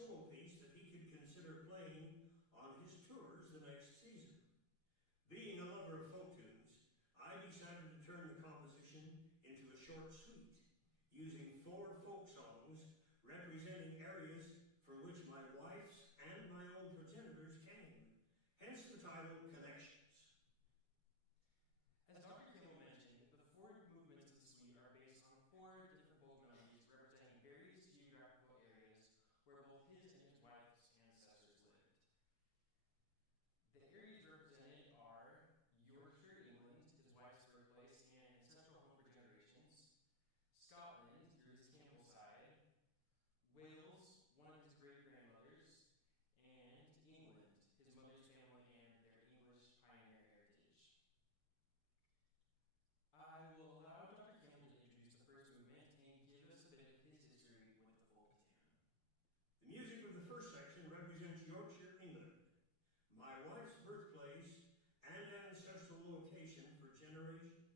solo piece that he could consider playing on his tours the next season. Being a lover of folk tunes, I decided to turn the composition into a short suite, using 4 folk songs representing areas from which my wife's and my own progenitors came, hence the title Connections. As Dr. Kimball mentioned, the 4 movements of the suite are based on 4 different folk melodies representing various geographical areas where both his and his wife's ancestors lived. The areas represented are Yorkshire, England, his wife's birthplace and ancestral home for generations; Scotland, through his Campbell side; Wales, one of his great-grandmothers; and England, his mother's family and their English pioneer heritage. I will allow Dr. Campbell to introduce the first movement and give us a bit of his history with the folk tune. The music of the first section represents Yorkshire, England, my wife's birthplace and ancestral location for generations.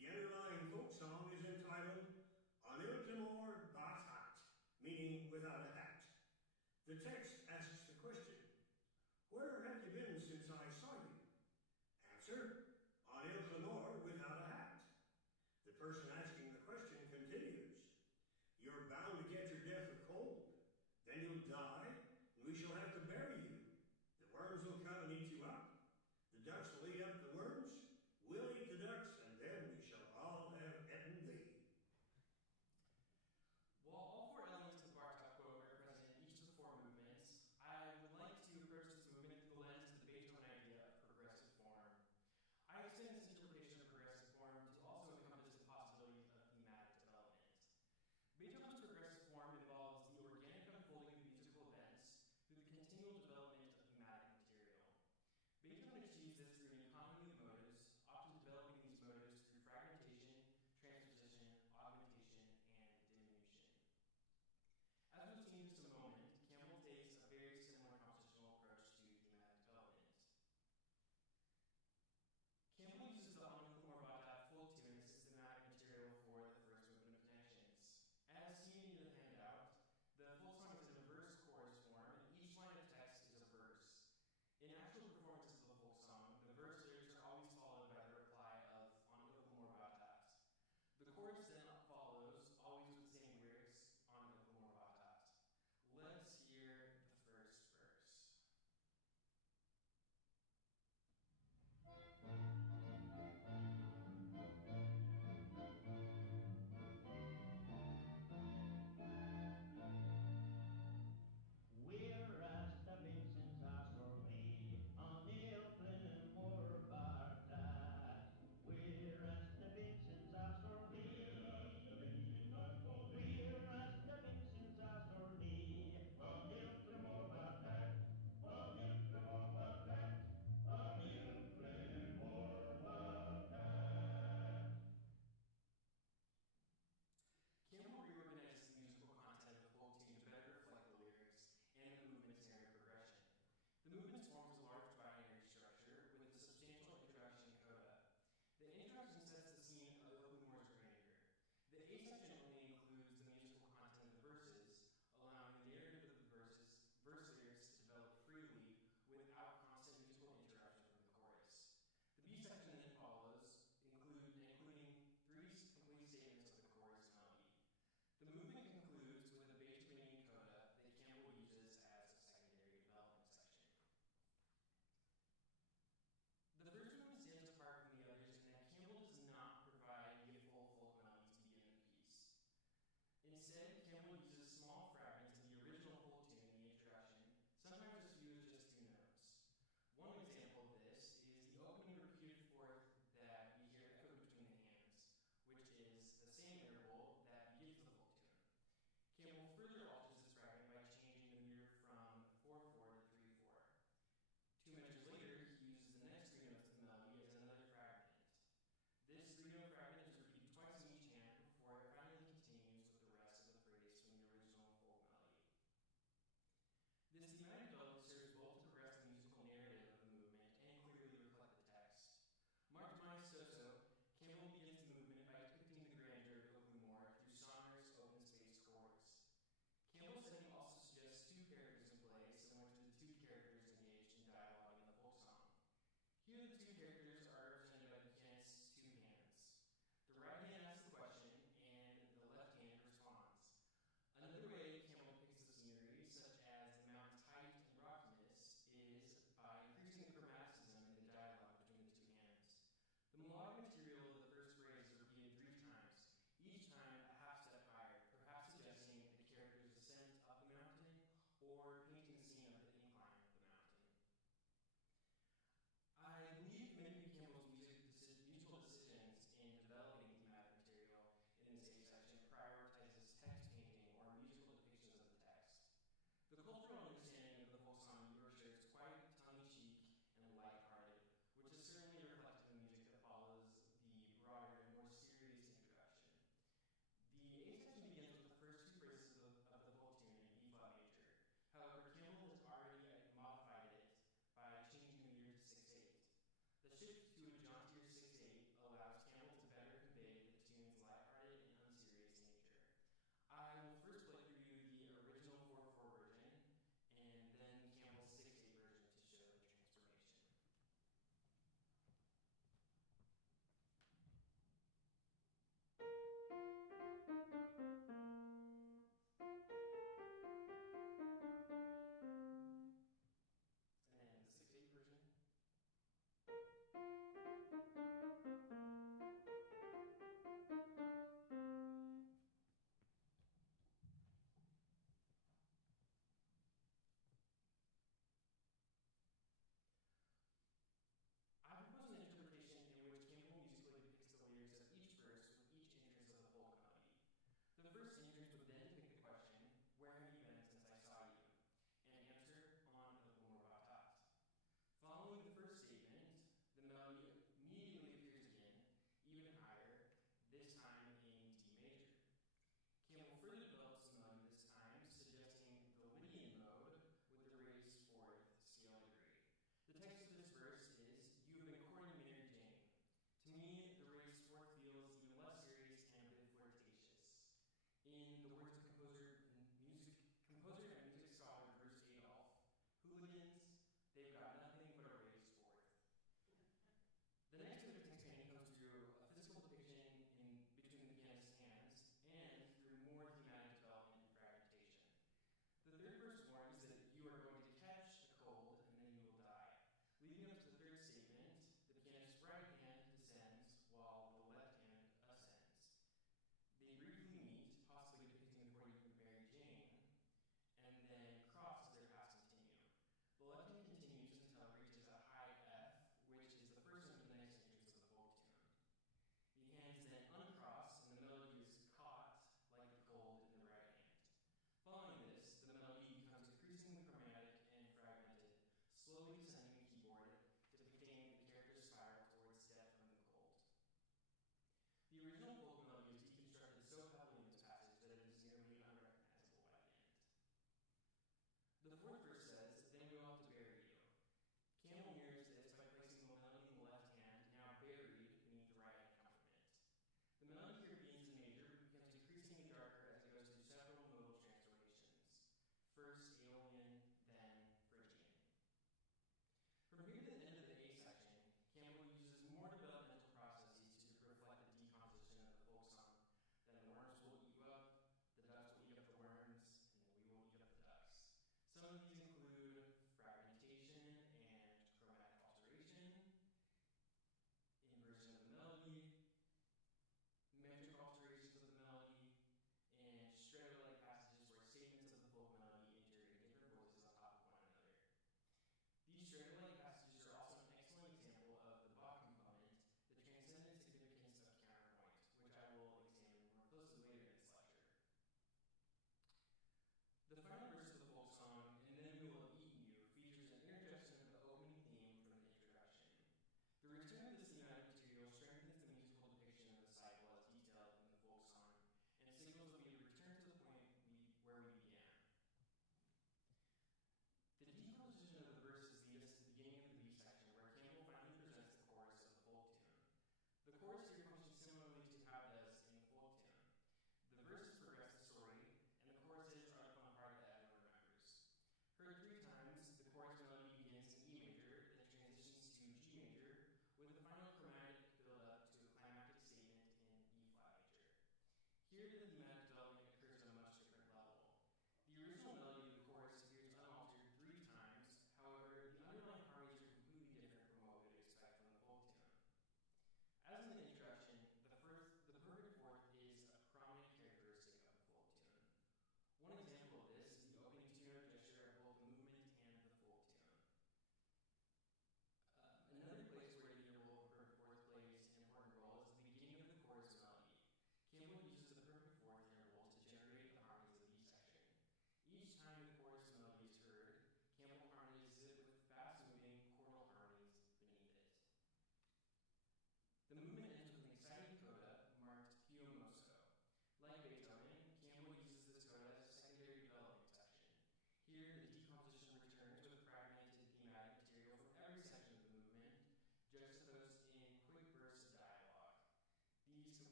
The underlying folk song is entitled On Iltimor Bat Hat, meaning without a hat. The text asks the question, where have you been since I saw you? Answer, on Iltimor without a hat. The person asking the question continues, you're bound to get your death of cold. Then you'll die, and we shall have to bury you. The worms will come and eat you up. The ducks will eat up the worms. We'll eat the ducks, and then we shall all have eaten thee. While all 4 elements of the Bartok quote represent each of the 4 movements, I would like to approach this movement through the lens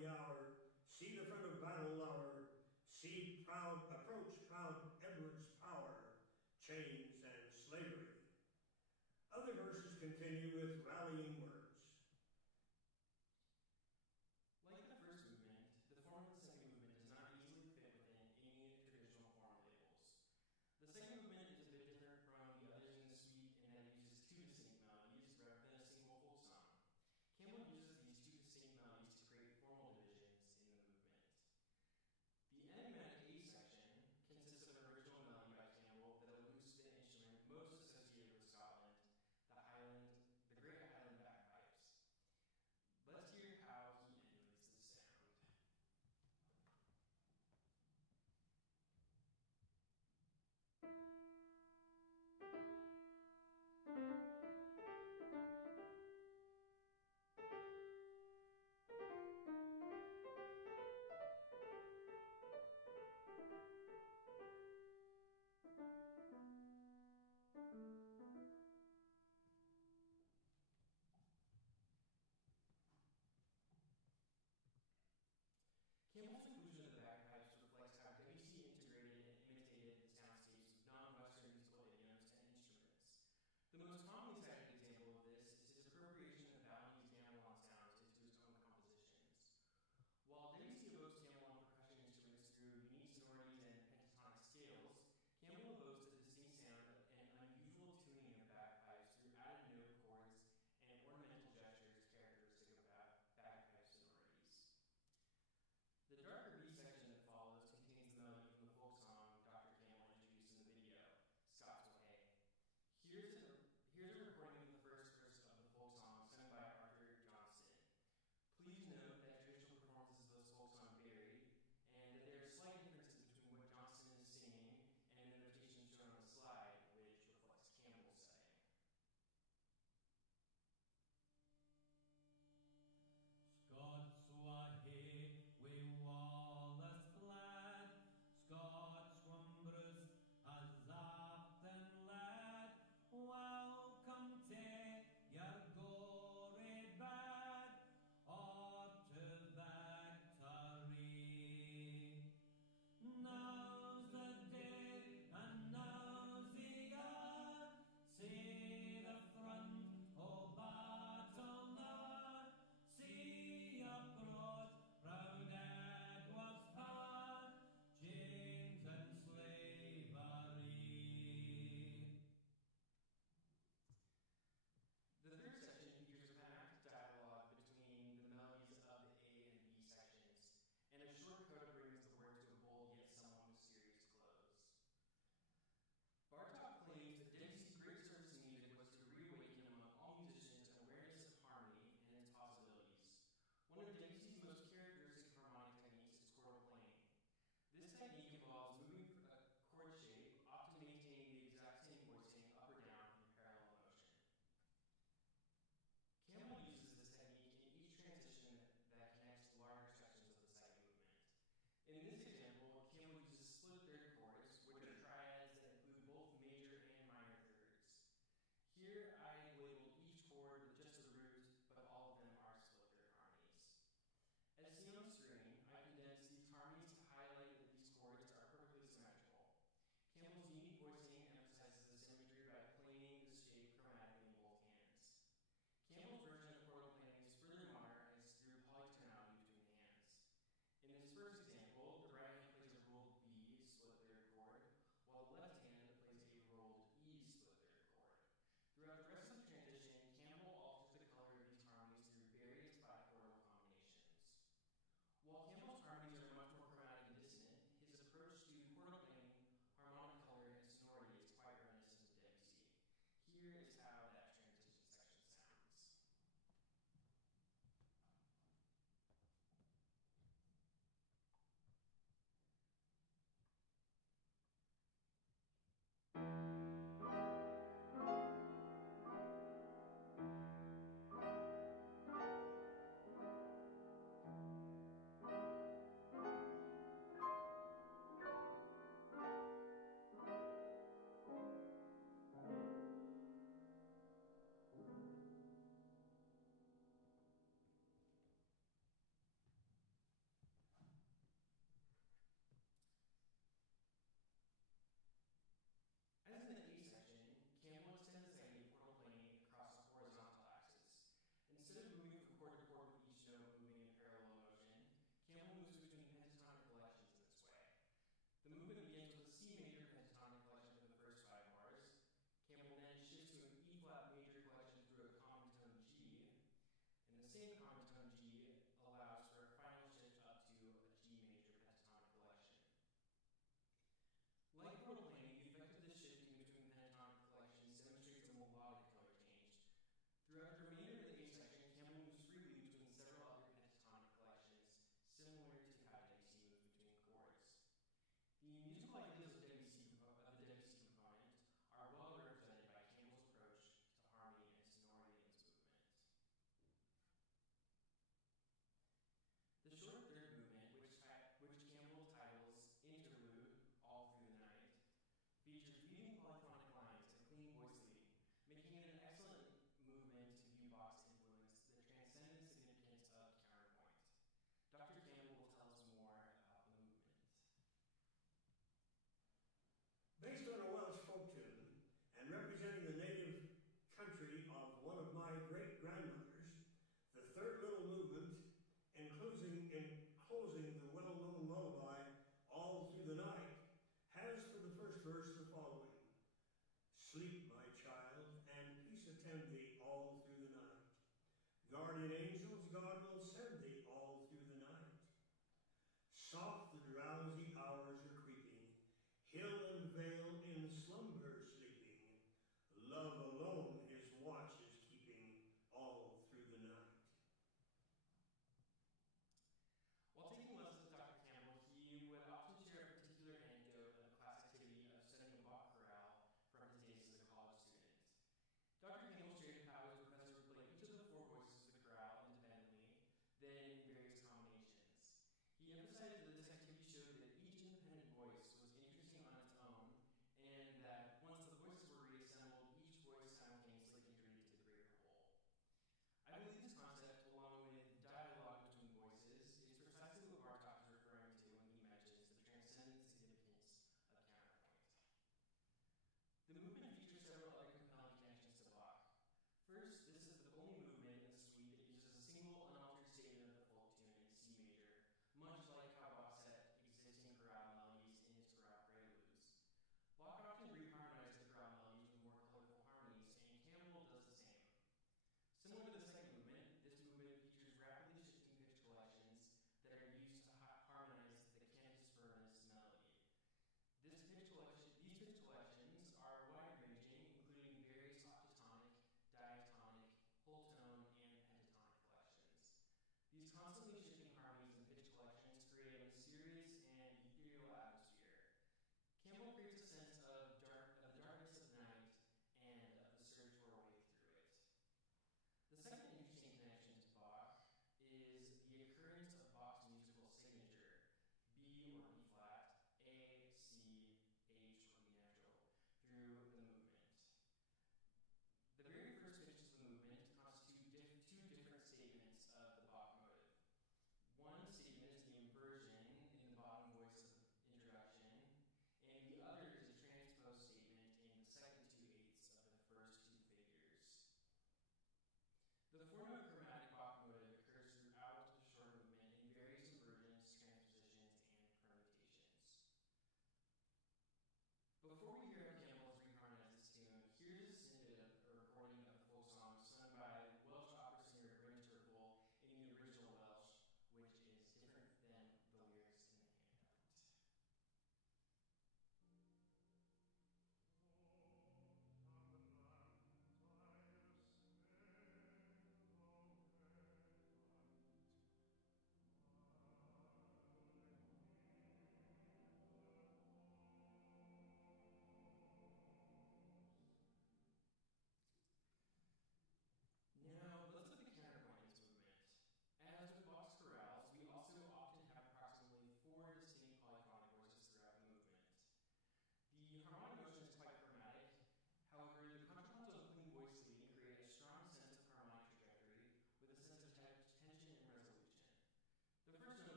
the hour, see the front of battle lower, see proud approach proud Edward's power, chains and slavery. Other verses continue with rallying words. Like the first movement, the form of the second movement does not easily fit within any traditional form labels. The second movement is a bit different from the others in the suite in that it uses two distinct melodies rather than a single full song. Campbell uses these two distinct melodies to create formal division,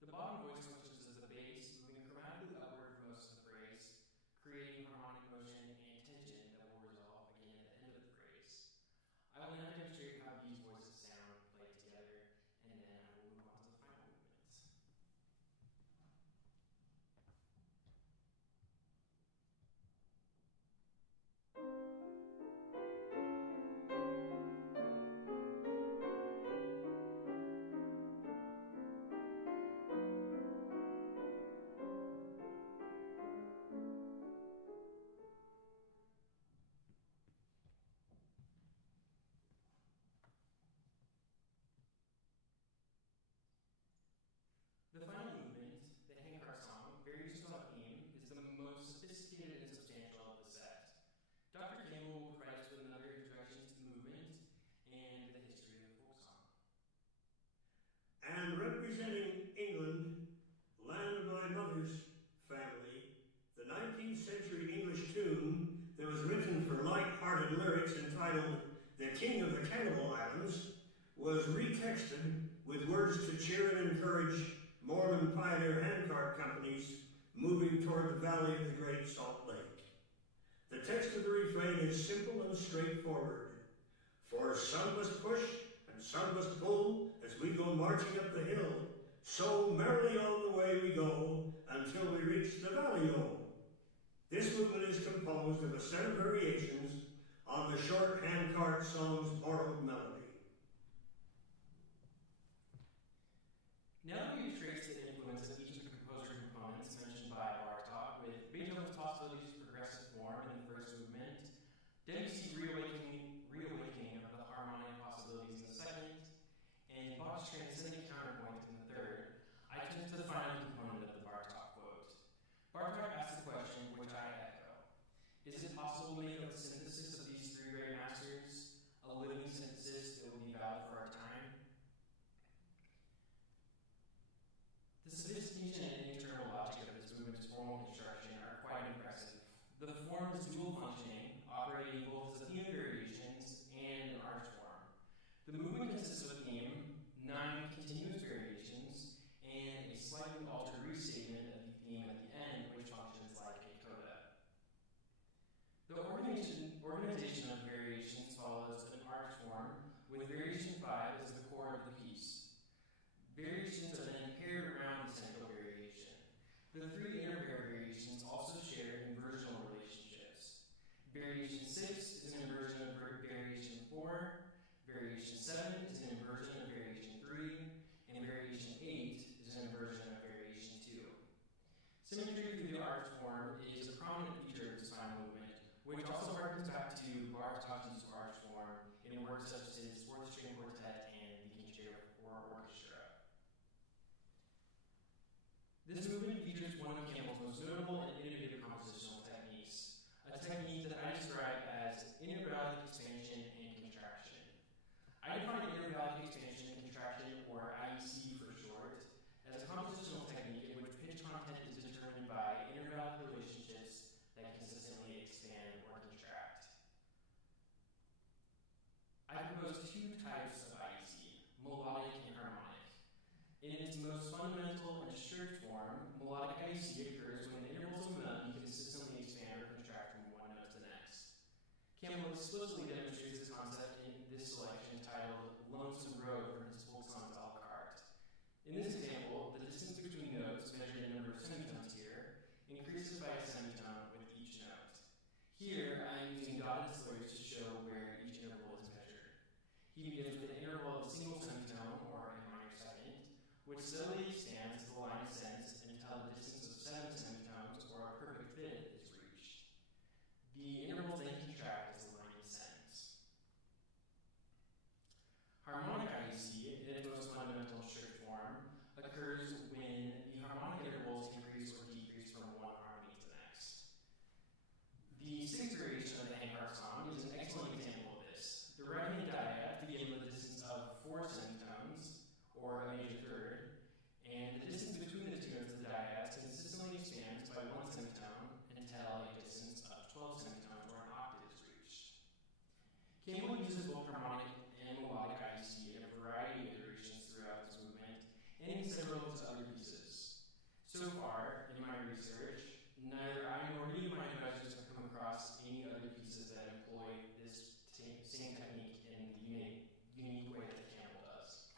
The bottom voice functions as the bass, moving chromatically upward for most of the phrase, creating harmonic motion and tension that will resolve again at the end of the phrase. I will now demonstrate how these voices sound played together, and then I will move on to the final movements. The final movement, the handcart song, Variations on Theme, is the most sophisticated and substantial of the set. Dr. Campbell will provide us with another introduction to the movement and the history of the folk song. And representing England, land of my mother's family, the 19th century English tune that was written for light-hearted lyrics entitled The King of the Cannibal Islands was retexted with words to cheer and encourage Mormon pioneer handcart companies moving toward the valley of the Great Salt Lake. The text of the refrain is simple and straightforward. For some must push and some must pull as we go marching up the hill. So merrily on the way we go until we reach the valley-o. This movement is composed of a set of variations on the short handcart song's borrowed melody. Now that we've traced the influence of each of the composer components mentioned by Bartok, with Beethoven's possibilities of progressive form in the first movement, Debussy's reawakening of the harmonic possibilities in the second, and Bach's transcendent counterpoint in the third, I turn to the final component of the Bartok quote. Bartok asks a question which I echo. Is it possible to make a synthesis of these three great masters, a living synthesis that will be valid for our time? The sophistication and internal logic of this movement's formal construction are quite impressive. The form is dual functioning, operating both as a theme of variations and an arch form. The movement consists of a theme, 9 continuous variations, and a slightly altered restatement of the theme at the end, which functions like a coda. The organization of variations follows an arch form, with variation 5 as the core of the piece. Variations are then paired around the central variation. The 3 interpair variations also share inversional relationships. Variation 6 is an inversion of variation 4, variation 7 is an inversion of variation 3, and variation 8 is an inversion of variation 2. Symmetry through the arch form is a prominent feature of this final movement, which also harkens back to Bartok's use of arch form in works such as his 4th String Quartet and the Concerto for Orchestra. This movement features one of Campbell's most notable and innovative compositional techniques, a technique that I describe as intervallic expansion and contraction. I define intervallic expansion and contraction, or IEC for short, as a compositional technique in which pitch content is determined by intervallic relationships that consistently expand or contract. I propose 2 types of IEC, melodic and harmonic. In its most fundamental and strict form, melodic IEC occurs when the intervals of a melody consistently expand or contract from one note to the next. Campbell explicitly demonstrates this concept in this selection titled Lonesome Road from his folk songs a la carte. In this example, the distance between notes, measured in number of semitones here, increases by a semitone with each note. Here, I am using dotted slurs to show where each interval is measured. He begins with an interval of a single semitone, or a minor second, which steadily expands as the line ascends until the distance of 7 semitones, or a perfect fifth, is reached. The intervals then contract as the line descends. Harmonic IEC, in its most fundamental strict form, occurs when the harmonic intervals increase or decrease from one harmony to the next. The 6th variation of the handcart song is an excellent example of this. The right-hand dyad begins with a distance of 4 semitones, or a major third, and the distance between the 2 notes of the dyads consistently expands by 1 semitone until a distance of 12 semitones, or an octave, is reached. Campbell uses both harmonic and melodic IEC in a variety of iterations throughout this movement, and several of his other pieces. So far, in my research, neither I nor any of my advisors have come across any other pieces that employ this same technique in the unique way that Campbell does.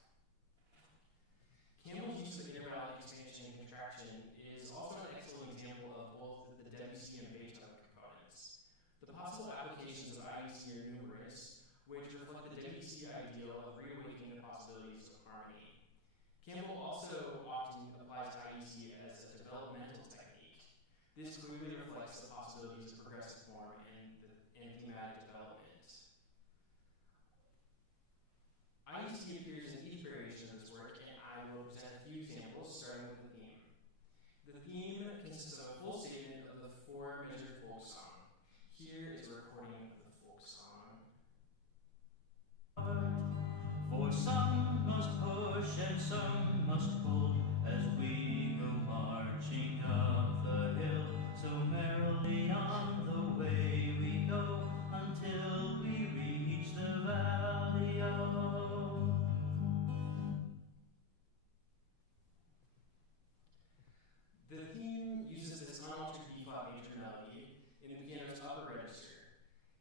Campbell's use of intervallic expansion and contraction is also an excellent example of both the WC and Beethoven components. The possible applications of IEC are numerous, which reflect the WC ideal of reawakening the possibilities of harmony. Campbell also often applies IEC as a developmental technique. This clearly reflects the possibilities of progressive form and thematic development. IEC appears in each variation of this work, and I will present a few examples, starting with the theme. The theme consists of a full statement of the four-measure folk song. Here is a recording of the folk song. For some must push and some must pull as we go marching up the hill, so merrily on the way we go until we reach the valley of. The theme uses this unaltered B-flat major melody in the piano's upper register.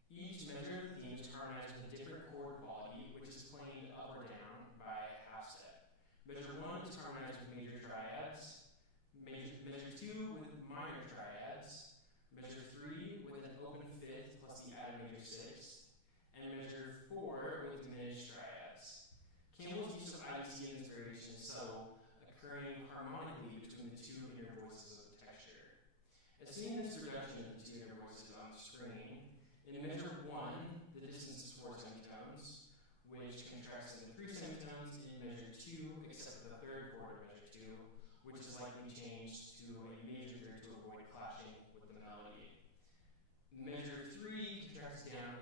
Each measure of the theme is harmonized with a different chord quality, which is played up or down by a half step. Measure 1 is harmonized with major triads, measure 2 with minor triads, measure 3 with an open fifth plus the added major sixth, and measure 4 with diminished triads. Campbell's use of IEC in this variation is subtle, occurring harmonically between the two inner voices of the texture. As seen in this reduction of the two inner voices on the screen, in measure 1, the distance is 4 semitones, which contracts into 3 semitones in measure 2, except for the third chord of measure 2, which is likely changed to a major third to avoid clashing with the melody. Measure 3 contracts down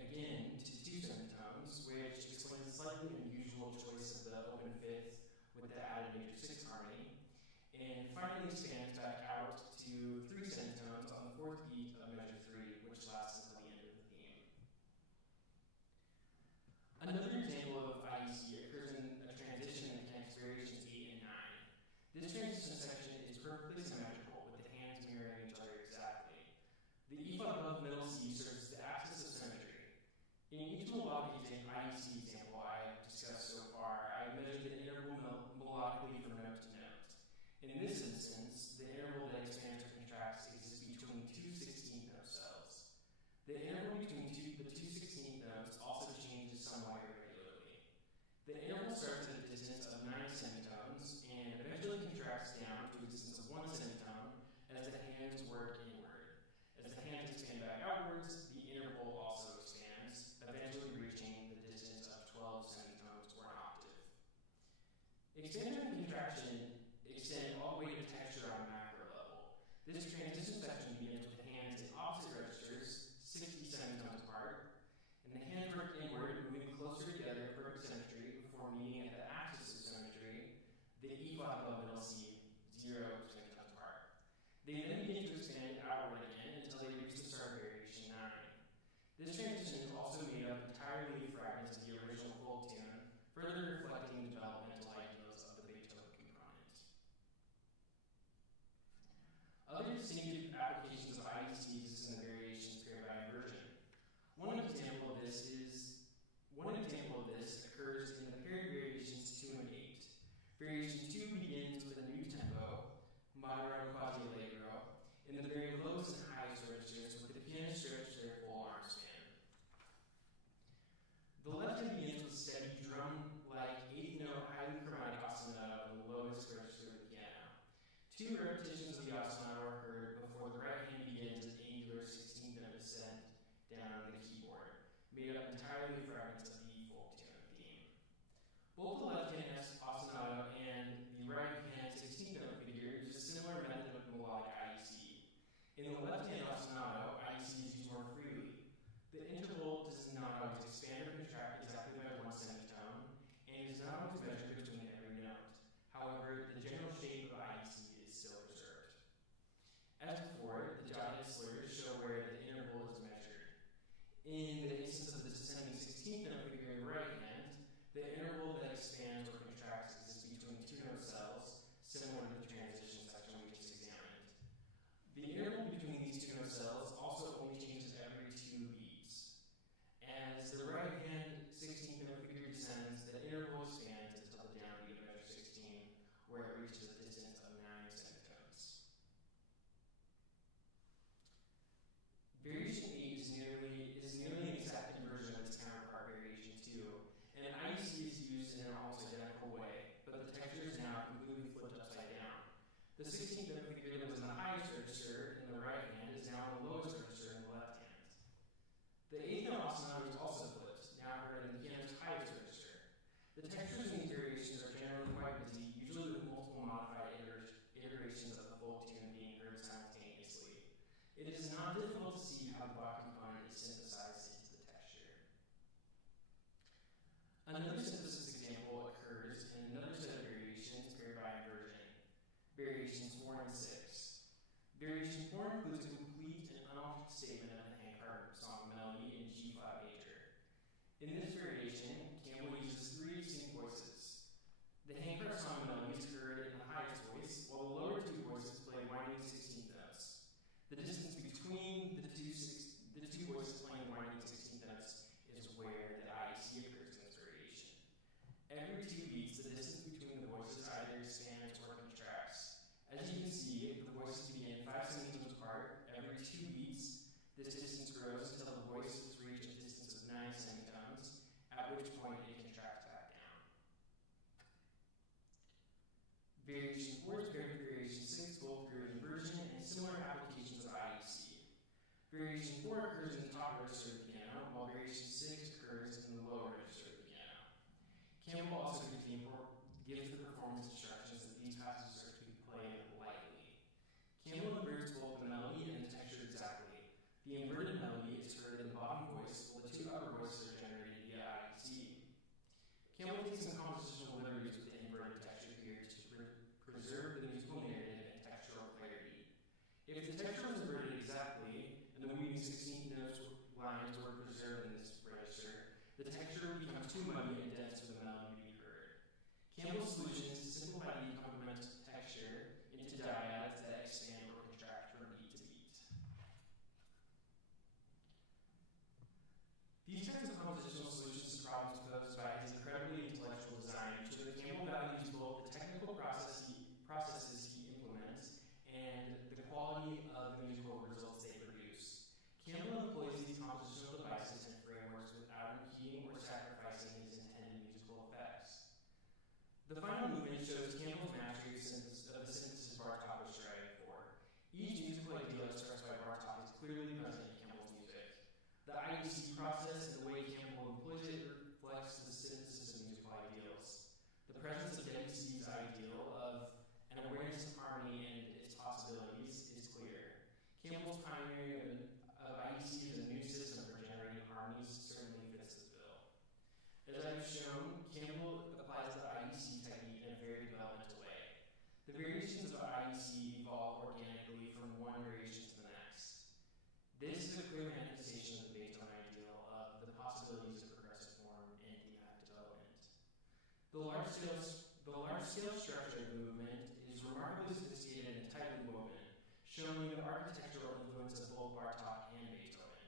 again to 2 semitones, which explains the slightly unusual choice of the open fifth with the added major sixth harmony, and finally expands back out to 3 semitones on the fourth beat of measure 3, which lasts until the end of the theme. Another example of IEC occurs in a transition that connects variations 8 and 9. This transition section is perfectly symmetrical, with the hands mirroring each other exactly. The E-flat above middle C serves as the axis of symmetry. In each melodic IEC example I discussed so far, I measured the interval melodically from note to note. In this instance, the interval that expands or contracts exists between two 16th note cells. The interval between the two 16th notes also changes somewhat irregularly. The interval starts at a distance of 9 semitones and eventually contracts down to a distance of 1 semitone as the hands work inward. As the hands expand back outwards, the interval also expands, eventually reaching the distance of 12 semitones or an octave. Expansion and contraction extend all the way to texture on a macro level. This transition section begins with the hands in opposite registers, 60 semitones apart, and the hands work inward, moving closer together in perfect symmetry before meeting at the axis of symmetry, the E-flat above middle C, 0 semitones apart. They then begin to expand outward again until they reach the start of variation 9. This transition is also made up entirely of fragments of the original full tune, further reflecting the developmental ideals of the Beethoven component. Other distinctive applications of IEC exist in the variations paired by inversion. One example of this occurs in the paired variations 2 and 8. Variation 2 begins with a new tempo, moderato quasi allegro, in the very lowest and highest registers, with the pianist stretch their full arm span. The left hand begins with steady drum-like 8th note highly chromatic ostinato in the lowest register of the piano. 2 repetitions of the ostinato are heard before the right hand begins an angular 16th note ascent down on the keyboard, made up entirely of fragments of the folk tune theme. Both the left hand ostinato and the right hand 16th note figure use a similar method of melodic IEC. In the left hand ostinato, IEC is used more freely. The interval does not always expand or contract exactly by 1 semitone, and is not always measured between every note. However, the general shape of IEC is still preserved. As before, the dotted slurs show where the interval is measured. In the instance of the descending 16th note figure in the right hand, the interval that expands or contracts exists between 2 notes The 16th note figure that was in the highest register in the right hand is now in the lowest register in the left hand. The 8th note oscillator is also flipped, now heard in the piano's highest register. The textures in these variations are generally quite busy, usually with multiple modified iterations of the full tune being heard simultaneously. It is not difficult to see how the Bach component is synthesized into the texture. Another synthesis example occurs in another set of variations paired by inversion, variations 4 and 6. Variation 4 includes a complete and unaltered statement of the handcart song melody in G-flat major. In this variation, Campbell uses 3 distinct voices. The handcart song melody is heard in the highest voice, while the lower 2 voices play winding 16th notes. The distance between the two voices playing winding 16th notes is where the IEC occurs in this variation. Every 2 beats, the distance between the voices either expands or contracts. As you can see, the voices begin 5 semitones apart. Every 2 beats, this distance grows until the voices reach a distance of 9 semitones, at which point it contracts back down. Variation 4 is paired with variation 6, both through inversion and similar applications of IEC. Variation 4 occurs in the top register of the piano, while variation 6 occurs in the lower register of the piano. Campbell also gives the performance instructions that these passages are to be played lightly. Campbell inverts both the melody and the texture exactly. The inverted melody is heard in the bottom voice, while the 2 upper voices are generated via IEC. Campbell takes some compositional liberties with the inverted texture here to preserve the musical narrative and textural clarity. If the texture was inverted exactly, and the weaving 16th notes lines were preserved in this register, the texture would become too muddy and dense for the melody to be heard. Campbell's solution is to simplify the accompaniment texture into dyads that expand or contract from beat to beat. These types of compositional solutions to problems posed by his incredibly intellectual design show that Campbell values both the technical processes he implements and the quality of the musical results they produce. Campbell employs these compositional devices and frameworks without impeding or sacrificing his intended musical effects. The final movement shows Campbell's mastery of the synthesis Bartók was striving for. Each musical idea expressed by Bartók is clearly present in Campbell's music. The IEC process and the way Campbell employs it reflects the synthesis of musical ideals. The presence of Debussy's ideal of an awareness of harmony and its possibilities is clear. Campbell's pioneering of IEC as a new system for generating harmonies certainly fits this bill. As I've shown, Campbell applies the IEC technique in a very developmental way. The variations of IEC evolve organically from one variation to the next. This is a clear manifestation of the Beethoven ideal of the possibilities of progressive form and thematic development. The large-scale structure of the movement is remarkably sophisticated and tightly woven, showing the architectural influence of both Bartók and Beethoven.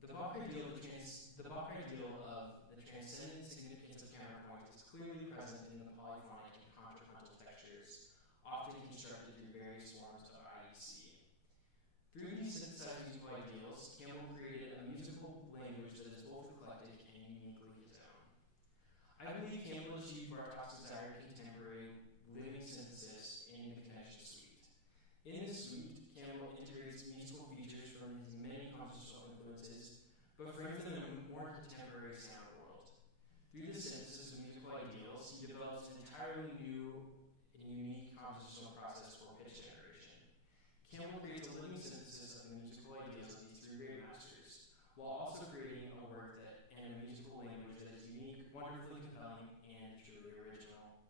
The Bach ideal of the transcendent significance of counterpoints is clearly present in the polyphonic and contrapuntal textures, often constructed through various forms of IEC. Through these synthesized musical ideals, Campbell created a musical language that is both eclectic and uniquely his own. I believe Campbell achieved Bartók's desired contemporary living synthesis in the connection suite. In this suite, Campbell integrates musical features from his many compositional influences, but frames them in a more contemporary sound world. Through the synthesis of musical ideals, he develops an entirely new and unique compositional process for pitch generation. Campbell creates a living synthesis of the musical ideals of these 3 great masters, while also creating a work and a musical language that is unique, wonderfully compelling, and truly original.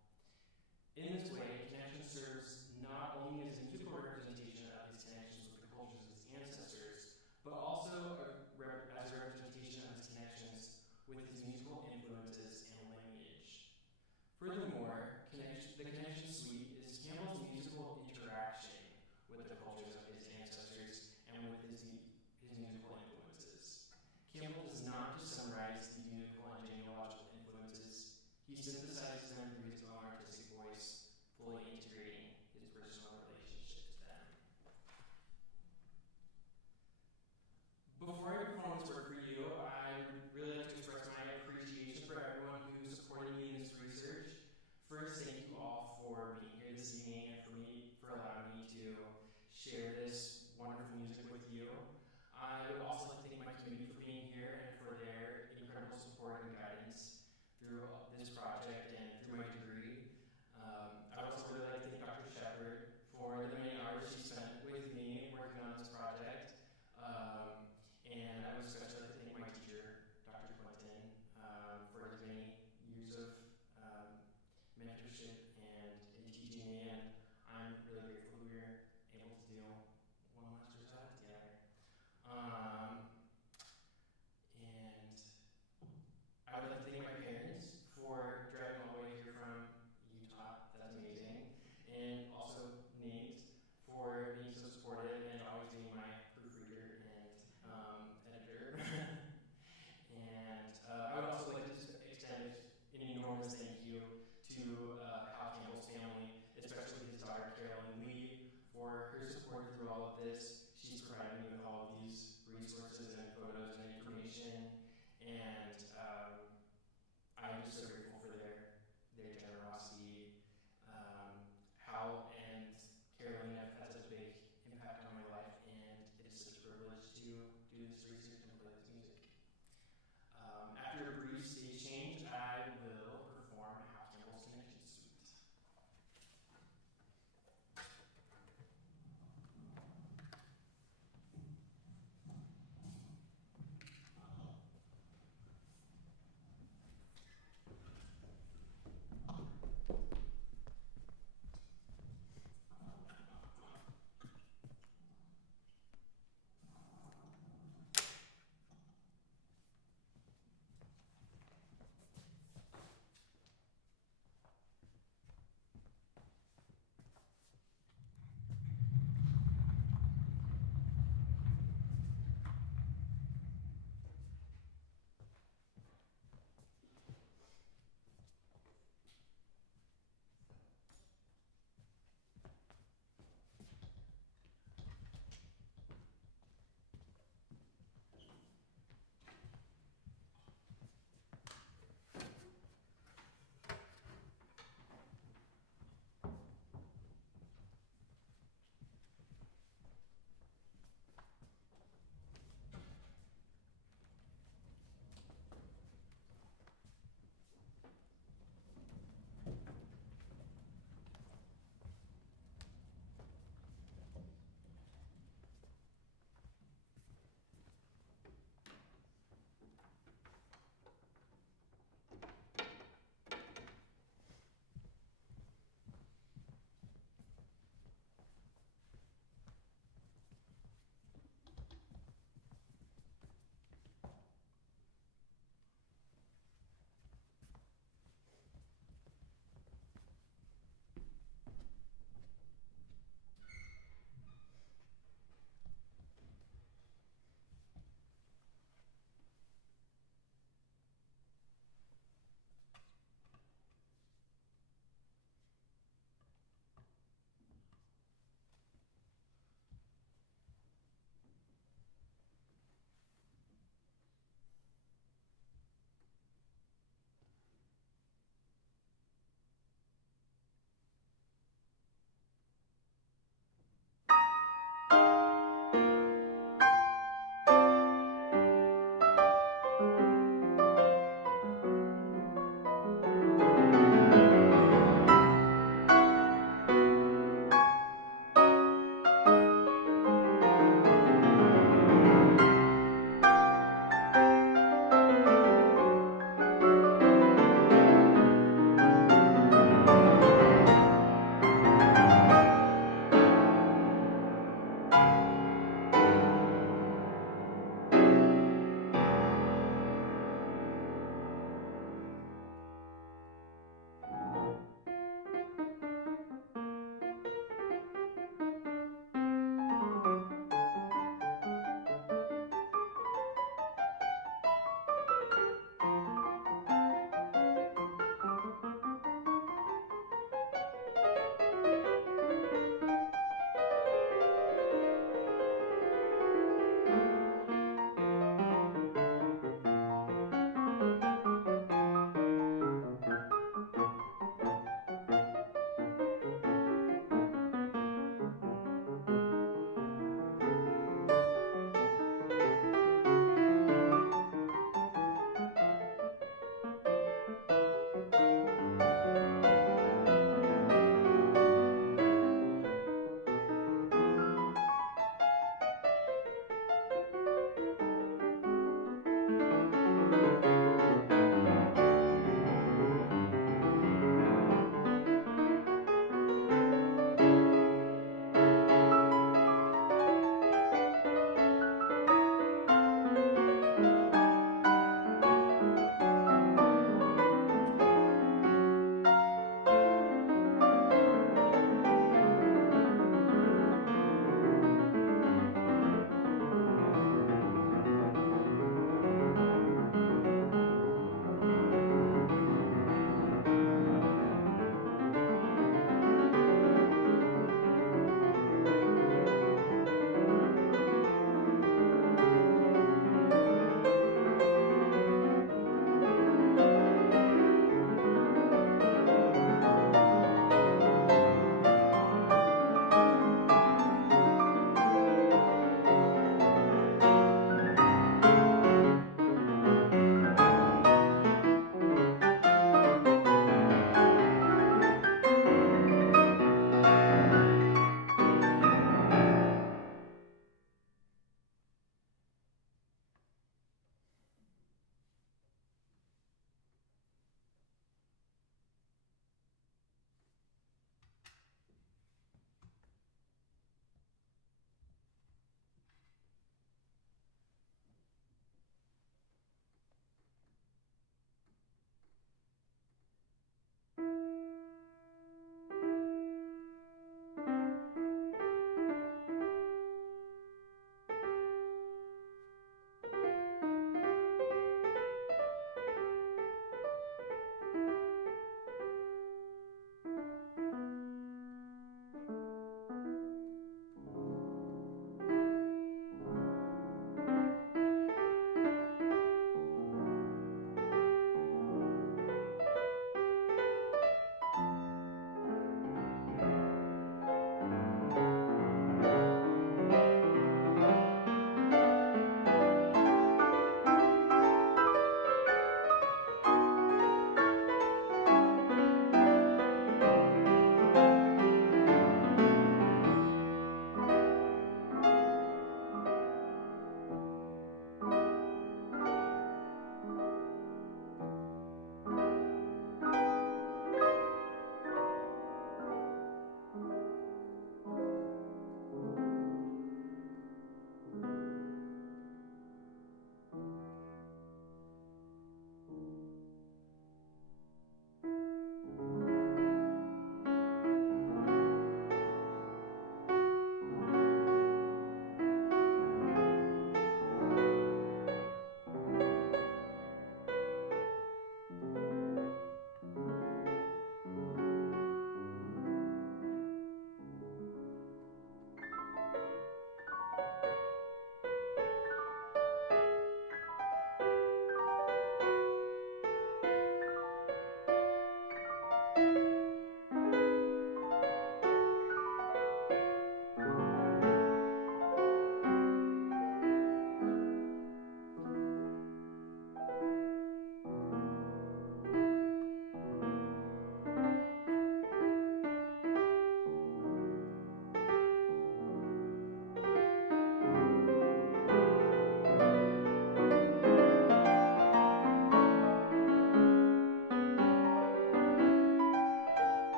In this way, Connection serves not only as a musical representation of his connections with the cultures of his ancestors, but also as a representation of his connections with his musical influences and lineage. Furthermore, the Connection Suite is Campbell's musical interaction with the cultures of his ancestors and with his musical influences. Campbell does not just summarize these musical and genealogical influences, he synthesizes them through his own artistic voice, fully integrating his personal relationship to them. Before I perform this work for you, I would really like to express my appreciation for everyone who supported me in this research. First, thank you all for being here this evening and for me me, and I'm really grateful that we were able to do one last recital together. And I would like to thank my parents for driving all the way here from Utah. That's amazing. And also Nate for being so supportive and always being my proofreader and editor. And I would also like to just extend an enormous thank you to Hal Campbell's family, especially his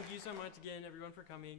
Thank you so much again, everyone, for coming.